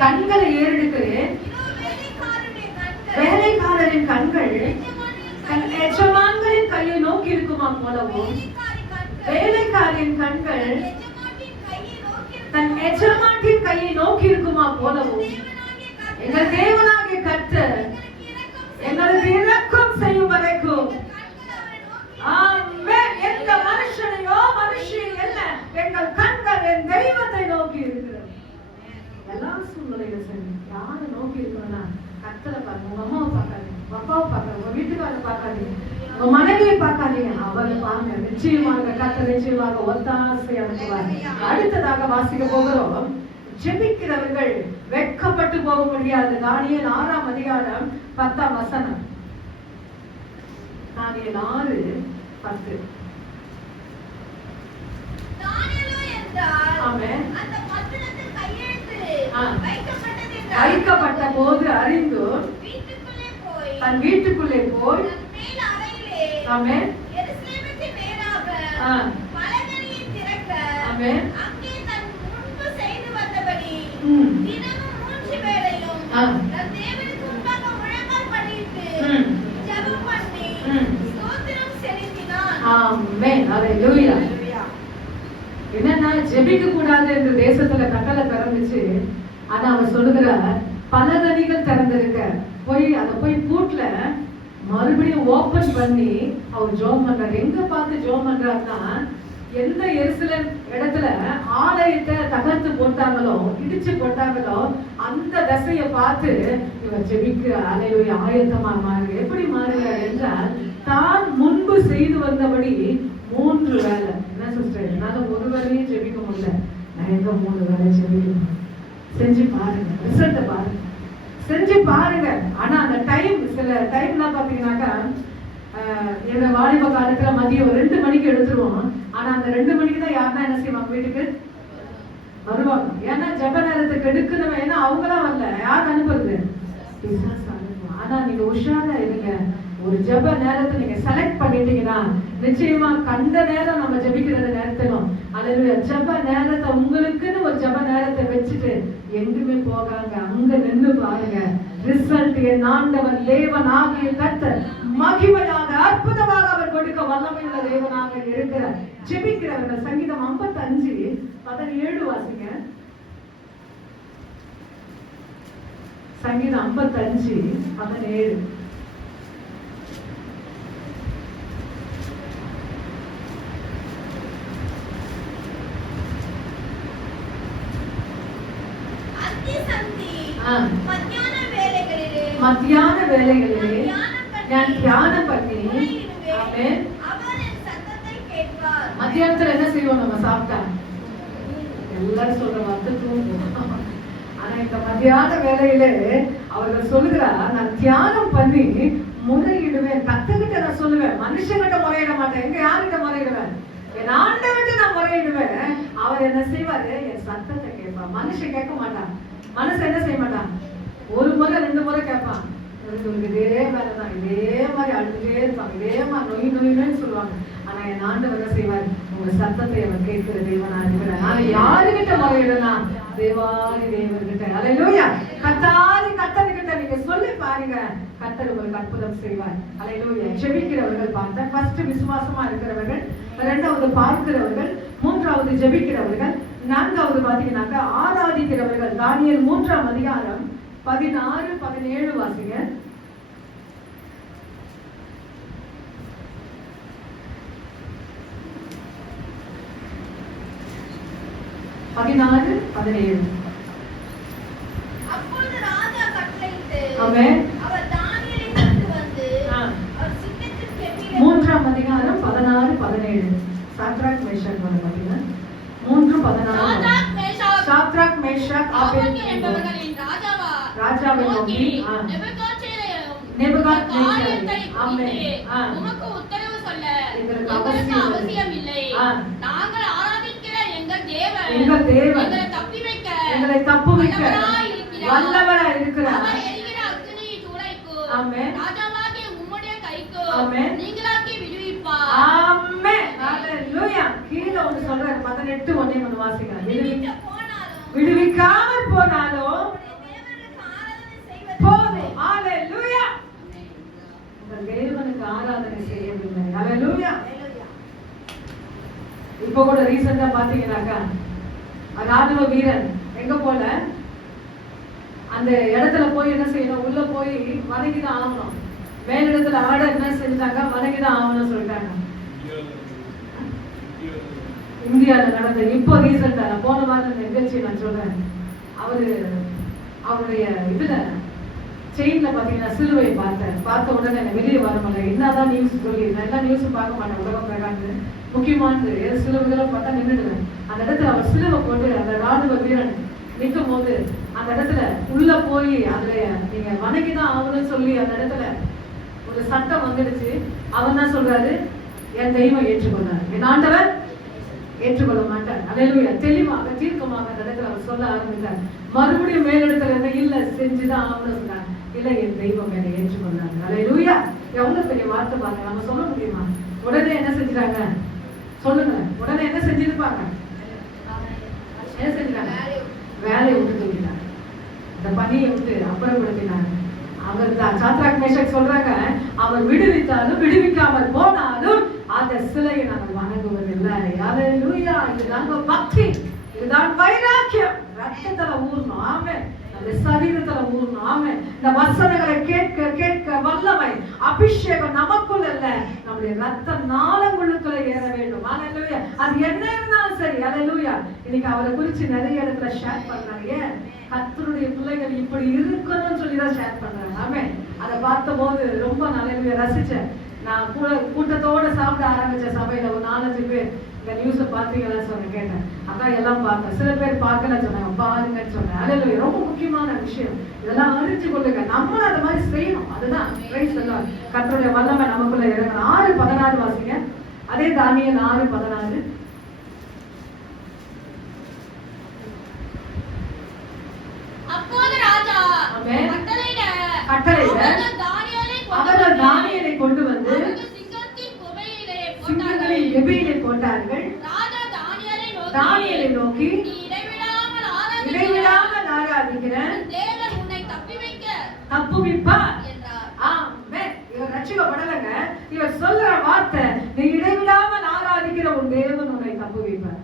கண்களை ஏறெடுக்கிறேன், வேலைக்காரரின் கண்கள் எஜமான்களின் கையை நோக்கி இருக்குமா போலவும், வேலைக்காரின் கண்கள் தன் எஜமானின் கையை நோக்கி இருக்குமா போலவும், எங்கள் தேவனாகிய கர்த்தர் எங்களுக்கு இரக்கம் செய்யும் வரைக்கும் ஆமென். எந்த உம்மை நோக்கி இருக்கிறது. எல்லா சூழ்நிலையிலும் சரி, யாரை நோக்கி இருக்கணும்னா கர்த்தரை பாருங்க. உங்க அம்மாவை பார்க்காதீங்க, உங்க அப்பாவை பார்க்காதீங்க, உங்க வீட்டுக்காரரை பார்க்காதீங்க, உங்க மனைவியை பார்க்காதீங்க, அவரை பாருங்க. நிச்சயமாக கர்த்தர் நிச்சயமாக ஒத்தாசை அனுப்புவார். அடுத்ததாக வாசிக்க போகிறோம், ஜெபிக்கிறவர்கள் வெட்கப்பட்டு போக முடியாது. தானியேல் 6ஆம் அதிகாரம் 10ஆம் வசனம். தானியேல் 6:10. வைக்கப்பட்ட போது அறிந்து தன் வீட்டுக்குள்ளே போய் என்னன்னா ஜெபிக்க கூடாது என்று தேசத்துல கட்டளை பிறந்துச்சு. ஆனா அவர் சொல்லுகிறார், பல கனிகள் திறந்திருக்க போய் அதை போய் பூட்ல மறுபடியும் ஓபன் பண்ணி அவர் ஜோம் பண்றாரு. எங்க பார்த்து ஜோம் பண்றாருன்னா, எந்த எருசலேம் இடத்துல ஆலயத்தை தகர்த்து போட்டாங்களோ, இடிச்சு போட்டாங்களோ, அந்த தசையை பார்த்து இவர் ஜெபிக்க அல்லேலூயா ஆயத்தமா மாறு. எப்படி மாறுகிறார் என்றால், தான் முன்பு செய்து வந்தபடி 3 வேலை. என்ன சிஸ்டர், என்னால ஒரு வேலையும் ஜெபிக்க முடியல, நான் எங்க 3 வேலை ஜெபிக்கணும்? செஞ்சு பாருங்க, ரிசல்ட்டை பாருங்க, செஞ்சு பாருங்க. ஆனா அந்த டைம், சில டைம்லாம் பாத்தீங்கன்னாக்கா, எங்க வாலிப காலத்துல மதியம் 2 மணிக்கு எடுத்துருவோம். ஆனா அந்த 2 மணிக்கு தான் யாருன்னா என்ன செய்வாங்க, வீட்டுக்கு வருவாங்க. ஏன்னா ஜப நேரத்துக்கு எடுக்கணும். ஏன்னா அவங்களாம் வரல, யார் அனுப்புறது? ஆனா நீங்க உஷாரா இருங்க. ஒரு ஜப நேரத்தை நீங்க செலக்ட் பண்ணிட்டீங்கன்னா நிச்சயமா கண்ட நேரம் நம்ம ஜபிக்கிறது நேரத்திலும் அல்லது ஜப நேரத்தை உங்களுக்குன்னு ஒரு ஜப நேரத்தை வச்சுட்டு எங்குமே போகாங்க, அங்க நின்று பாருங்க. ரிசல்ட் என் ஆண்டவர் தேவன் ஆகிய கர்த்தர் மகிமையாக அற்புதமாக அவர் கொடுக்க வல்லமையுள்ள தேவனாக இருக்கிறார். ஜெபிக்கிறவர்கள் சங்கீதம் 55:17 வாசிங்க. சங்கீதம் 55:17. மத்தியான வேளைகளிலே நான் தியானம் பண்ணி, மத்தியானத்துல என்ன செய்வோம்? நம்ம சாப்பிட்டா எல்லாரும் சொல்ற வார்த்தை தூங்குவோம். ஆனா இந்த மத்தியான வேலையிலே அவர்கள் சொல்லுகிறார், நான் தியானம் பண்ணி முறையிடுவேன். கத்துக்கிட்ட நான் சொல்லுவேன், மனுஷங்கிட்ட முறையிட மாட்டேன். எங்க யாருக்கிட்ட முறையிடுவேன்? என் ஆண்டவர்கிட்ட நான் முறையிடுவேன். அவர் என்ன செய்வாரு? என் சத்தத்தை கேட்பான். மனுஷன் கேட்க மாட்டான். மனசு என்ன செய்ய மாட்டான்? 1 முறை 2 முறை கேட்பான். இதே வேலைதான், இதே மாதிரி அழுதுட்டே இருப்பாங்க, இதே மாதிரி நொய் நொய்னு சொல்லுவாங்க. ஆனா என் ஆண்டவர் என்ன செய்வார்? உங்க சத்தத்தை அவர் கேட்கிற தேவனா இருக்கிறார். நான் யாருகிட்ட முறையிடலாம்? தேவாதி தேவர்கிட்ட. அல்லேலூயா. கர்த்தர்கிட்ட நீங்க சொல்லி பாருங்க, கர்த்தர் உங்களுக்கு அற்புதம் செய்வார். அல்லேலூயா. ஜெபிக்கிறவர்கள் பார்த்தா, ஃபர்ஸ்ட் விசுவாசமா இருக்கிறவர்கள், 2வது பார்க்கிறவர்கள், 3வது ஜெபிக்கிறவர்கள், 4வது பாத்தீங்கன்னாக்கா ஆராதிக்கிறவர்கள். தானியேல் 3ஆம் அதிகாரம் 16-17 வாசிங்க. 16-17. அப்பொழுது ராஜா கட்டளையிட்டு ஆமென். அவர் தானியேலை கொண்டு வந்து அவர் சிங்கத்தின் கெபியிலே 3ஆம் அதிகாரம் 16-17. சாத்ராக் மேஷாக் பாத்தீங்கன்னா 3:16. சாத்ராக் மேஷாக் ஆபேத்நேகோ என்பவர்களின் ராஜாவை நோக்கி நேபுகாத்நேச்சாரே, ஆமென், உமக்கு உத்தரவு சொல்ல எங்களுக்கு அவசியம் இல்லை. நாங்கள் ஆராதிக்கிற எங்கள் தேவன் எங்களை தப்புவிக்க வல்லவராய் இருக்கிறார். அவர் எரிகிற அக்கினியை துளைக்கும். ஆமென். ராஜாவாகிய உம்முடைய கைக்கு ஆமென் நீங்களாக்கி விடுவிப்பார். ஆமென். ஹalleluya. கீழ ஒன்னு சொல்றாரு, 18:1 வாசிங்க. விடுவிக்காமல் போனாலும் போதும். ஹalleluya. உங்கள் தேவனுக்கு ஆராதனை செய்யவில்லை. ஹalleluya. இப்போ கூட ரீசெண்டா பாத்தீங்கன்னாக்கா, ராணுவ வீரன் எங்க போல அந்த இடத்துல போய் என்ன செய்யணும்? உள்ள போய் வணங்கிதான் ஆகணும். மேலிடத்துல ஆர்டர் என்ன செஞ்சாங்க? வணங்கிதான் ஆகணும்னு சொல்லிட்டாங்க. இந்தியாவில் நடந்த இப்போ ரீசெண்டா போன வாரம் நிகழ்ச்சி நான் சொல்றேன். அவருடைய இதுல செயின்ல பாத்தீங்கன்னா சிலுவையை பார்த்த உடனே எனக்கு வெளியே வர முடியல. என்னதான் நியூஸ் சொல்லி நான் எல்லா நியூஸும் பார்க்க மாட்டேன், உலகம் பிரகாண்டு முக்கியமானது சிலுவைகளும் பார்த்தா நின்றுடுவேன். அந்த இடத்துல அவர் சிலுவை போட்டு அந்த ராணுவ வீரன் நிற்கும் போது அந்த இடத்துல உள்ள போய் அதுல நீங்க வணங்கிதான் ஆகணும்னு சொல்லி அந்த இடத்துல ஒரு சட்டம் வந்துடுச்சு. அவன் தான் சொல்றாரு, என் தெய்வம் ஏற்றுக்கொண்டார், என் ஆண்டவர் ஏற்றுக்கொள்ள மாட்டார். அல்லேலூயா. தெளிவாக தீர்க்கமாக அந்த இடத்துல அவர் சொல்ல ஆரம்பித்தார். மறுபடியும் மேலிடத்துல என்ன இல்ல செஞ்சுதான் ஆகணும் சொன்னார். இல்ல, என் தெய்வம் என்னை ஏற்றுக்கொண்டாங்க. அல்லேலூயா. எவ்வளவு பெரிய வார்த்தை பாருங்க. நம்ம சொல்ல முடியுமா? உடனே என்ன செஞ்சுட்டாங்க சொல்லுங்க. உடனே என்ன செஞ்சிருப்பாங்க? என்ன செஞ்சாங்க? வேலையை விட்டு தூக்கிட்டாங்க, இந்த பணியை விட்டு அப்புறப்படுத்தினாங்க. அவர் சாத்ராக் மேஷாக் சொல்றாங்க, அவர் விடுவித்தாலும் விடுவிக்காமல் போனாலும் அந்த சிலையை நாங்கள் வணங்குவதில்லை. அல்லேலூயா. இதுதாங்க பக்தி, இதுதான் வைராக்கியம். ரத்தத்துல ஊறணும். ஆமென். அந்த சரீரத்துல ஊறணும். ஆமென். இந்த வசனங்களை கேட்க கேட்க வல்லமை அபிஷேகம் நமக்குள்ள இல்ல, நம்முடைய ரத்த நாளங்களுக்குள்ள ஏற வேண்டும். அல்லேலூயா. அது என்ன இருந்தாலும் சரி. அல்லேலூயா. இன்னைக்கு அவரை குறிச்சு நிறைய இடத்துல ஷேர் பண்றாங்க. கர்த்தருடைய பிள்ளைகள் இப்படி இருக்கணும்னு சொல்லிதான் ஷேர் பண்றாங்க. ஆமென். அதை பார்த்த போது ரொம்ப நல்ல ரசிச்சேன். நான் கூட்டத்தோட சாப்பிட ஆரம்பிச்ச சபையில ஒரு 4-5 பேர் இந்த நியூஸை பார்த்தீங்களா சொன்ன கேட்டேன். அக்கா எல்லாம் பார்த்தேன். சில பேர் பார்க்கல சொன்னாங்க, பாருங்கன்னு சொன்னேன். அல்லேலூயா. ரொம்ப முக்கியமான விஷயம். இதெல்லாம் அறிஞ்சு கொள்ளுங்க. நம்மளும் அந்த மாதிரி செய்யணும். அதுதான் கர்த்தருடைய வல்லமை நமக்குள்ள இறங்கணும். 6:16 வாசிங்க. அதே தானியேல் 6:16. அவர்கள் தானியேலை கொண்டு வந்து சிங்கங்களின் கெபியிலே போட்டார்கள். தானியேலை நோக்கி, இடைவிடாமல் ஆராதிக்கிற தேவன் உன்னை தப்புவிப்பார் என்றார். ஆமென். இவர் ரட்சிக்கப்படலங்க. இவர் சொல்ற வார்த்தை, நீ இடைவிடாமல் ஆராதிக்கிற உன் தேவன் உன்னை தப்புவிப்பார்.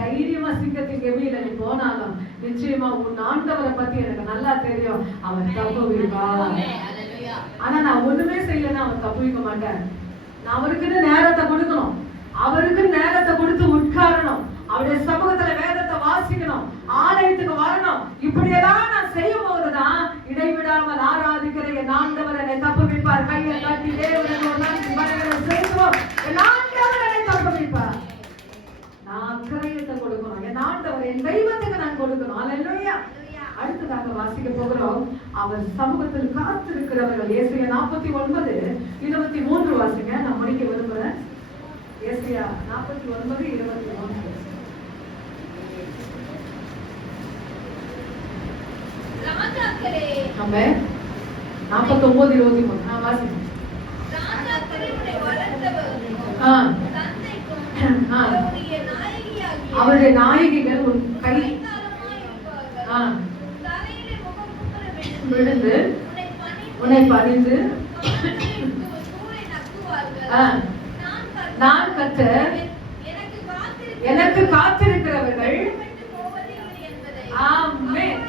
தைரியமா சிங்கத்தின் கெபியில நீ போனாலும் நிச்சயமா உன் ஆண்டவரை பத்தி எனக்கு நல்லா தெரியும், அவர் தப்புவிப்பார். ஆனா நான் ஒண்ணுமே செய்யலன்னா அவர் தப்புவிக்க மாட்டார். நான் அவருக்குன்னு நேரத்தை கொடுக்கணும், அவருக்கு நேரத்தை கொடுத்து உட்காரணும், அவருடைய சமூகத்துல வேதத்தை வாசிக்கணும், ஆலயத்துக்கு வரணும். இப்படியெல்லாம் நான் செய்யும் போதுதான் இடைவிடாமல் ஆராதிக்கிற என் ஆண்டவர் என்னை தப்புவிப்பார். கையை காட்டி தேவன் செய்வோம், என் ஆண்டவர் என்னை தப்புவிப்பார். நான் கிரயத்தை கொடுக்கணும், என் ஆண்டவர் என் தெய்வத்துக்கு நான் கொடுக்கணும். அல்லேலூயா. அடுத்ததாக வாசிக்க போகிறோம், அவர் சமூகத்தில் காத்திருக்கிறவர்கள். ஏசாயா 49:23 வாசிங்க. நான் முடிக்க விரும்புறேன். ஏசாயா 49:23. நம்ம 49:23 வாசிங்க. அவருடைய நாயகிகள் உன் கை விழுந்து உன்னை பணிந்து, நான் கர்த்தர், எனக்கு காத்திருக்கிறவர்கள். ஆமென்.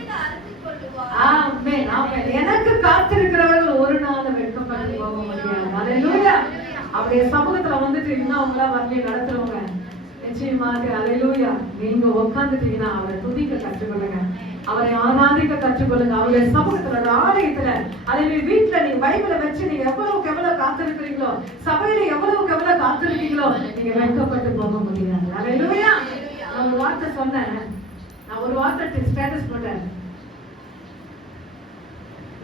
ஆமென். ஆமென். எனக்கு காத்திருக்கிறவர்கள் ஒரு நாள் வெட்கப்பட்டு போக முடியாது. அல்லேலூயா. அவருடைய சமூகத்துல வந்துட்டு இன்னும் அவங்களா வரலையே நடத்துறவங்க நிச்சயமாக அல்லேலூயா. நீங்க உட்கார்ந்துட்டீங்கன்னா அவரை துதிக்க கற்றுக்கொள்ளுங்க, அவரை ஆராதிக்க கற்றுக்கொள்ளுங்க. அவருடைய சமூகத்துல ஆலயத்துல அதே வீட்டுல நீங்க பைபிளை வச்சு நீங்க எவ்வளவுக்கு எவ்வளவு காத்திருக்கிறீங்களோ, சபையில எவ்வளவுக்கு எவ்வளவு காத்திருக்கீங்களோ, நீங்க வெட்கப்பட்டு போக முடியாது. அல்லேலூயா. நான் ஒரு வார்த்தை சொன்னேன், நான் ஒரு வார்த்தை ஸ்டேட்டஸ் போட்டேன்.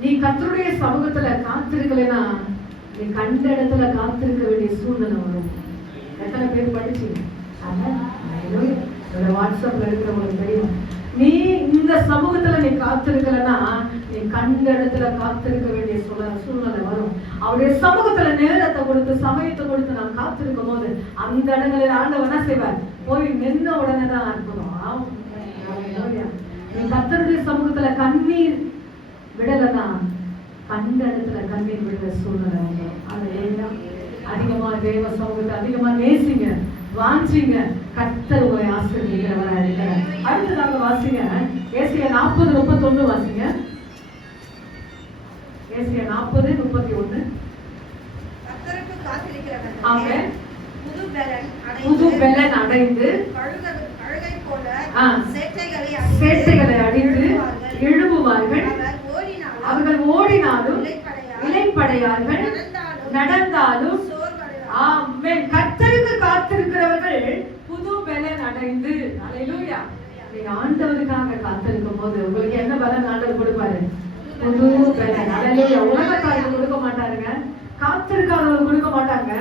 நீ கர்த்தருடைய சமூகத்துல காத்திருக்கலைன்னா நீ கண்ட இடத்துல காத்திருக்க வேண்டிய சூழ்நிலை வரும். எத்தனை பேர் படிச்சீங்க? வாட்ஸ்அப்ல இருக்கிறவங்களுக்கு தெரியும். நீ இந்த சமூகத்துல நீ காத்திருக்கலன்னா நீ கண்ட இடத்துல காத்திருக்க வேண்டிய சூழ்நிலை வரும். அவருடைய சமூகத்துல நேரத்தை கொடுத்து சமயத்தை கொடுத்து நான் காத்திருக்கும் போது அந்த இடங்களில் ஆண்டவர் என்ன செய்வார்? போய் நின்ன உடனே தான் அற்புதம். நீ கர்த்தருடைய சமூகத்துல கண்ணீர் விடலன்னா கண்ட இடத்துல கண்ணீர் விடுற சூழ்நிலை வரும். அது அதிகமா தேவ சமூகத்தை அதிகமா நேசிங்க, வாஞ்சிங்க. கர்த்தர் உங்களை ஆசீர்வதிக்கிறவராக இருக்கிறார். அடுத்ததாக வாசிங்க ஏசாயா 40:31 வாசிங்க. ஏசாயா 40:31. கர்த்தருக்கு காத்திருக்கிறவர்கள். ஆமென். புது பெலன் அடைந்து சேட்டைகளை அடித்து எழும்புவார்கள். அவர்கள் ஓடினாலும் இளைப்படையார்கள், நடந்தாலும். ஆமென். கர்த்தருக்கு காத்திருக்கிறவர்கள் புது பெலன் அடைந்து. அல்லேலூயா. நீங்க ஆண்டவருக்காக காத்திருக்கும் போது உங்களுக்கு என்ன பலன் ஆண்டவர் கொடுப்பாரு? புது பெலன். அல்லேலூயா. உலகத்தாருக்கு கொடுக்க மாட்டாருங்க, காத்திருக்காதவங்க கொடுக்க மாட்டாங்க,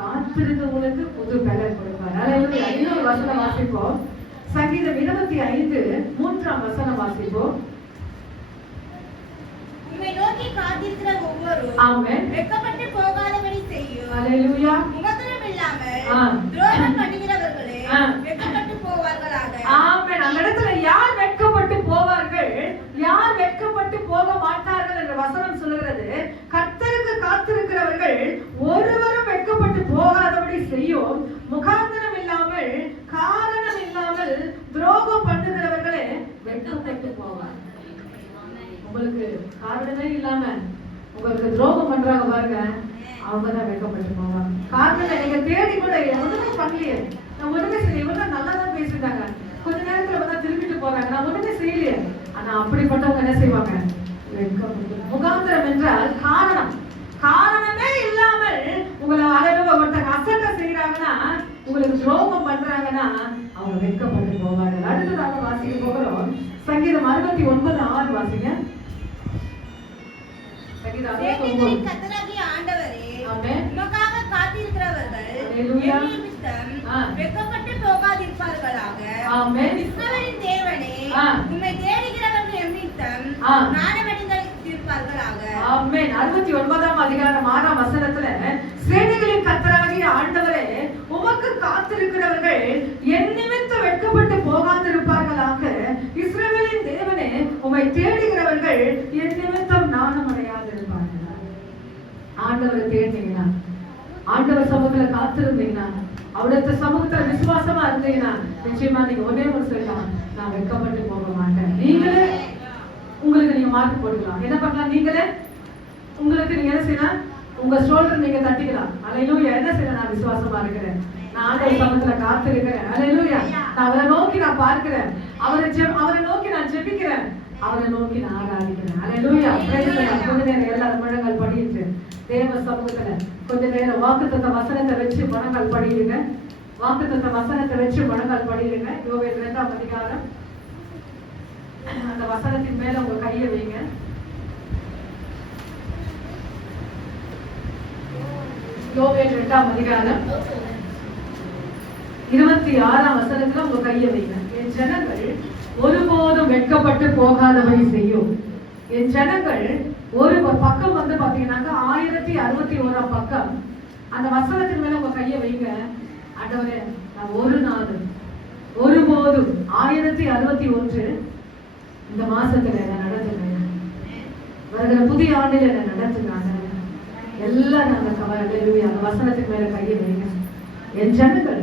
காத்திருக்கவங்களுக்கு புது பெலன் கொடுப்பாரு. அல்லேலூயா. இன்னொரு வசனம் வாசிப்போம். சங்கீதம் 25:3 வசனம் வாசிப்போம். நோக்கி காத்திருக்கிற ஒவ்வொருவரும் ஆமென். வெட்கப்பட்டு போகாதபடி செய்யும். அல்லேலூயா. முகத்திரம் இல்லாமல் துரோகம் பண்ணுகிறவர்களே வெட்கப்பட்டு போவார்களாக. ஆமென். அந்த இடத்துல யார் வெட்கப்பட்டு போவார்கள், யார் வெட்கப்பட்டு போக மாட்டார்கள் என்ற வசனம் சொல்கிறது. கர்த்தருக்கு காத்திருக்கிறவர்கள் ஒருவரும் வெட்கப்பட்டு போகாதபடி செய்யும். முகாந்திரம் இல்லாமல், காரணம் இல்லாமல் துரோகம் பண்ணுகிறவர்களே வெட்கப்பட்டு போவார். உங்களுக்கு காரணமே இல்லாம உங்களுக்கு துரோகம் பண்றாங்க பாருங்க, அவங்கதான் வெட்கப்பட்டு போவாங்க. காரணம் நீங்க தேடி கூட ஒண்ணுமே பண்ணலையே, நான் ஒண்ணுமே செய்ய, இவங்க நல்லா தான் பேசிட்டாங்க, கொஞ்ச நேரத்துல வந்து திரும்பிட்டு போறாங்க, நான் ஒண்ணுமே செய்யலையே. ஆனா அப்படிப்பட்டவங்க என்ன செய்வாங்க? வெட்கப்பட்டு. முகாந்திரம் என்றால் காரணம், காரணமே இல்லாமல் உங்களை அளவு ஒருத்தங்க அசட்ட செய்யறாங்கன்னா, உங்களுக்கு துரோகம் பண்றாங்கன்னா அவங்க வெட்கப்பட்டு போவார்கள். அடுத்ததாக வாசிக்க போகிறோம். சங்கீதம் 69:6 வாசிங்க. கர்த்தராகிய ஆண்டவரே, உமக்காக காத்திருக்கிறவர்கள் வெட்கப்பட்டு போகாதிருப்பார்களாக. இஸ்ரவேலின் தேவனே, உம்மை தேடுகிறவர்கள் எம்மிடம் ஞானமடைந்திருப்பார்களாக. ஆமென். 69ஆம் அதிகாரம் 6ஆம் வசனத்துல சேனைகளின் கர்த்தராகிய ஆண்டவரே, உமக்கு காத்திருக்கிறவர்கள் என் நிமித்தம் வெட்கப்பட்டு போகாதிருப்பார்களாக. இஸ்ரவேலின் தேவனே, உம்மை தேடுகிறவர்கள் என் நிமித்தம் நாணமடையாதிருப்பார்கள். ஆண்டவரை தேடினீங்கன்னா, ஆண்டவர் சமூகத்துல காத்திருந்தீங்கன்னா, அவருடைய சமூகத்துல விசுவாசமா இருந்தீங்கன்னா, நிச்சயமா நீங்க ஒரே ஒரு சொல்லலாம், நான் வெட்கப்பட்டு போக மாட்டேன். நீங்களே உங்களுக்கு நீங்க மார்க் போட்டுக்கலாம். என்ன பண்ணலாம்? நீங்களே உங்களுக்கு நீங்க என்ன செய்யலாம்? உங்க ஷோல்டர் நீங்க தட்டிக்கலாம். அல்லேலூயா. என்ன செய்யலாம்? நான் விசுவாசமா இருக்கிறேன், நான் ஆண்டவர் சமூகத்துல காத்திருக்கிறேன். அல்லேலூயா. நான் அவரை நோக்கி நான் பார்க்கிறேன், அவரை நோக்கி நான் ஜெபிக்கிறேன், அவரை நோக்கி நான் ஆராதிக்கிறேன். அல்லேலூயா. கொஞ்ச நேரம் எல்லாரும் முழங்கால் படியிட்டு தேவ சமூகத்துல கொஞ்ச நேரம் வாக்குத்தத்த வசனத்தை வச்சு முழங்கால் படியிடுங்க. வாக்குத்தத்த வசனத்தை வச்சு முழங்கால் படியிடுங்க. யோவேல் 2ஆம் அதிகாரம் அந்த வசனத்தின் மேல உங்க கையை வைங்க. யோவேல் 2ஆம் அதிகாரம் 26ஆம் வசனத்துல உங்க கையை வைங்க. என் ஜனங்கள் ஒருபோதும் வெட்கப்பட்டு போகாதபடி செய்யும். என் ஜனங்கள் ஒரு பக்கம் வந்து பாத்தீங்கன்னாக்கா 1061ஆம் பக்கம். அந்த வசனத்தின் மேல உங்க கையை வைங்க. ஆண்டவரே, நான் ஒரு நாள் ஒருபோதும் 1061 இந்த மாசத்துல என்ன நடத்துங்க, வருகிற புதிய ஆண்டில் என்ன நடத்துங்க. எல்லாம் நாங்க கவலை அந்த வசனத்துக்கு மேல கையை வைங்க. என் ஜனங்கள்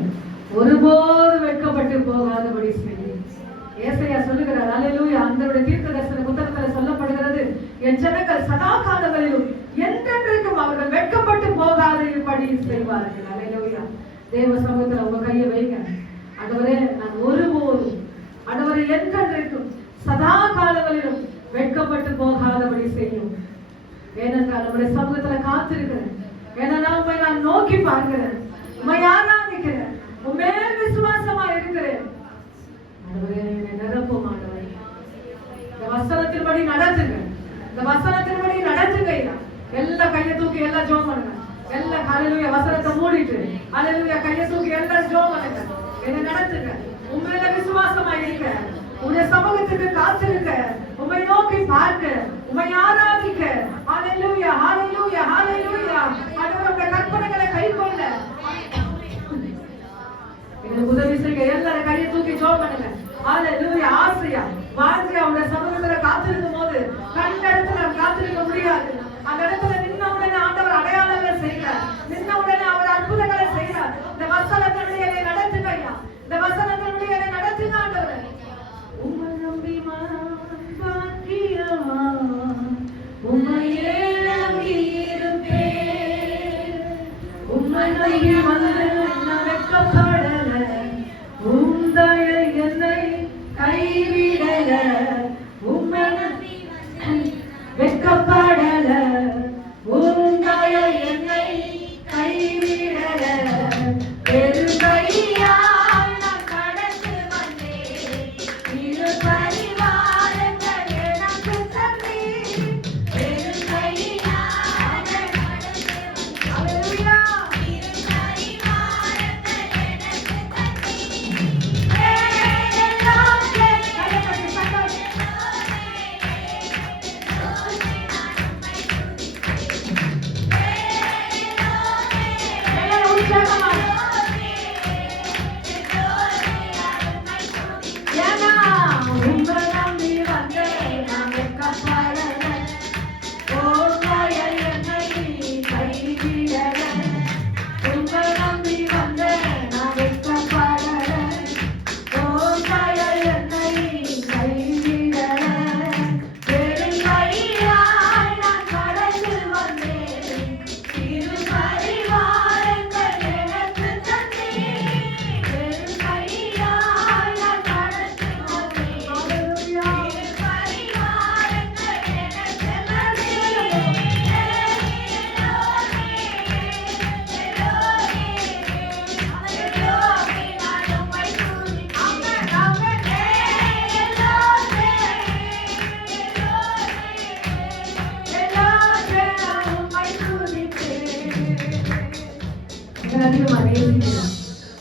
ஒருபோது வெட்கப்பட்டு போகாதபடி செய்யும். ஏசாயா சொல்லுகிறார். அல்லேலூயா. அந்தருடைய தீர்க்கதரிசன புத்தகத்துல சொல்லப்படுகிறது, என் ஜனங்கள் சதா காலங்களிலும் என்றென்றைக்கும் அவர்கள் வெட்கப்பட்டு போகாதபடி செய்வார்கள். அல்லேலூயா. தேவ சமூகத்துல உங்க கையை வைங்க. ஆண்டவரே, நான் ஒருபோதும், ஆண்டவரே, என்றென்றைக்கும் சதா காலங்களிலும் வெட்கப்பட்டு போகாதபடி செய்யும். ஏனென்றால் நம்முடைய சமூகத்துல காத்திருக்கிறேன், ஏன்னா உண்மை நான் நோக்கி பார்க்கிறேன், உண்மை ஆராதிக்கிறேன், உண்மையில் விசுவாசமா இருக்கிறேன். நிரப்பும் ஆண்டவரே, இந்த வசனத்தின்படி நடத்துங்க, இந்த வசனத்தின்படி நடத்துங்க. எல்லா கையை தூக்கி எல்லாம் ஜோம் பண்ணுங்க. எல்லா ஹல்லேலூயா வசனத்தை மூடிட்டு ஹல்லேலூயா கையை தூக்கி எல்லாம் ஜோம் பண்ணுங்க. என்ன நடத்துங்க. உண்மையில விசுவாசமா இருக்க, உடைய சமூகத்துக்கு காத்திருக்க, உம்மை நோக்கி பார்க்க, உம்மை ஆராதிக்க. ஹல்லேலூயா, ஹல்லேலூயா, ஹல்லேலூயா. ஆண்டவருடைய கற்பனைகளை கைக்கொள்ள எனக்கு உதவி செய்ய. எல்லாரும் கையை தூக்கி ஜெபம் பண்ணுங்க. ஹல்லேலூயா. ஆசையா வாஞ்சியா உடைய சமூகத்துல காத்திருக்கும் போது கண்ட இடத்துல காத்திருக்க முடியாது. அந்த இடத்துல நின்ன உடனே ஆண்டவர் அடையாளங்களை செய்கிறார், நின்ன உடனே அவர் அற்புதங்களை செய்கிறார். இந்த வசனத்தினுடைய நடத்துங்க ஐயா, இந்த வசனத்தினுடைய நடத்துங்க ஆண்டவரே. உம்மை நம்பி பாக்கியமா, உம்மையே நம்பி இருப்பேன், உம்மை நம்பி உம்மை வெட்கப்படல, உம் தயை என்னை கைவிடல. பெருங்கையால் நான் கடந்து வந்தேன், இரு பரிவாரங்கள் எனக்கு தந்தீர். பெருங்கையால் நான் கடந்து வந்தேன். அல்லேலூயா. இரு பரிவாரங்கள் எனக்கு தந்தீர். எல்லோரே கையப்படி சத்தம்.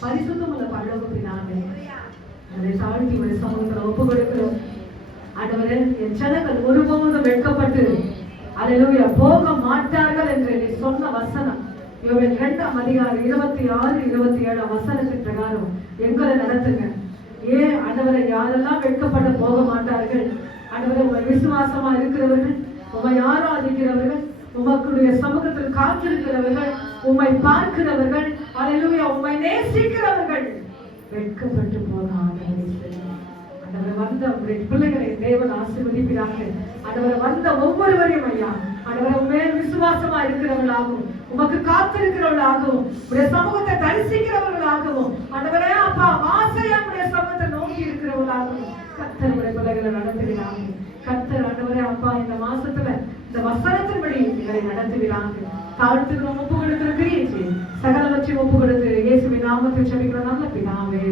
பரிசுத்தமுள்ள பரலோக பிதாவே, அதை தாழ்த்தி ஒரு சமூகத்தில் ஒப்பு கொடுக்கிறோம். ஆண்டவரே, என் ஜனங்கள் ஒருபோதும் வெட்கப்பட்டு அல்லேலூயா போக மாட்டார்கள் என்று நீ சொன்ன வசனம் யோவேல் 2ஆம் அதிகாரம் 26, 27 வசனத்தின் பிரகாரம் எங்களை நடத்துங்க. ஏன் ஆண்டவரை யாரெல்லாம் வெட்கப்பட்டு போக மாட்டார்கள்? ஆண்டவரை உங்களை விசுவாசமா இருக்கிறவர்கள், உம்மை ஆராதிக்கிறவர்கள், உமக்குடைய சமூகத்தில் காத்திருக்கிறவர்கள், உம்மை பார்க்கிறவர்கள், அல்லேலூயா உம்மை நேசிக்கிறவர்கள் வெட்கப்பட்டு போகாமல் ஆண்டவரை வந்த உங்களுடைய பிள்ளைகளை தேவன் ஆசீர்வதிப்பீராக. ஆண்டவரை வந்த ஒவ்வொருவரையும் ஐயா ஆண்டவரை உண்மையில் விசுவாசமா இருக்கிறவர்களாகவும், உமக்கு காத்திருக்கிறவர்களாகவும், உடைய சமூகத்தை தரிசிக்கிறவர்களாகவும், ஆண்டவரே அப்பா ஆசையா உடைய சமூகத்தை நோக்கி இருக்கிறவர்களாகவும் கர்த்தர் உடைய பிள்ளைகளை நடத்துகிறாங்க. கர்த்தர் ஆண்டவரே அப்பா இந்த மாசத்துல இந்த வசனத்தின்படி எங்களை நடத்துகிறாங்க. தாழ்த்துக்கிறோம், ஒப்பு கொடுக்கிற கிரியை சகலவற்றையும் ஒப்பு கொடுத்து இயேசுவின் நாமத்தில் ஜெபிக்கிற நல்ல பிதாவே.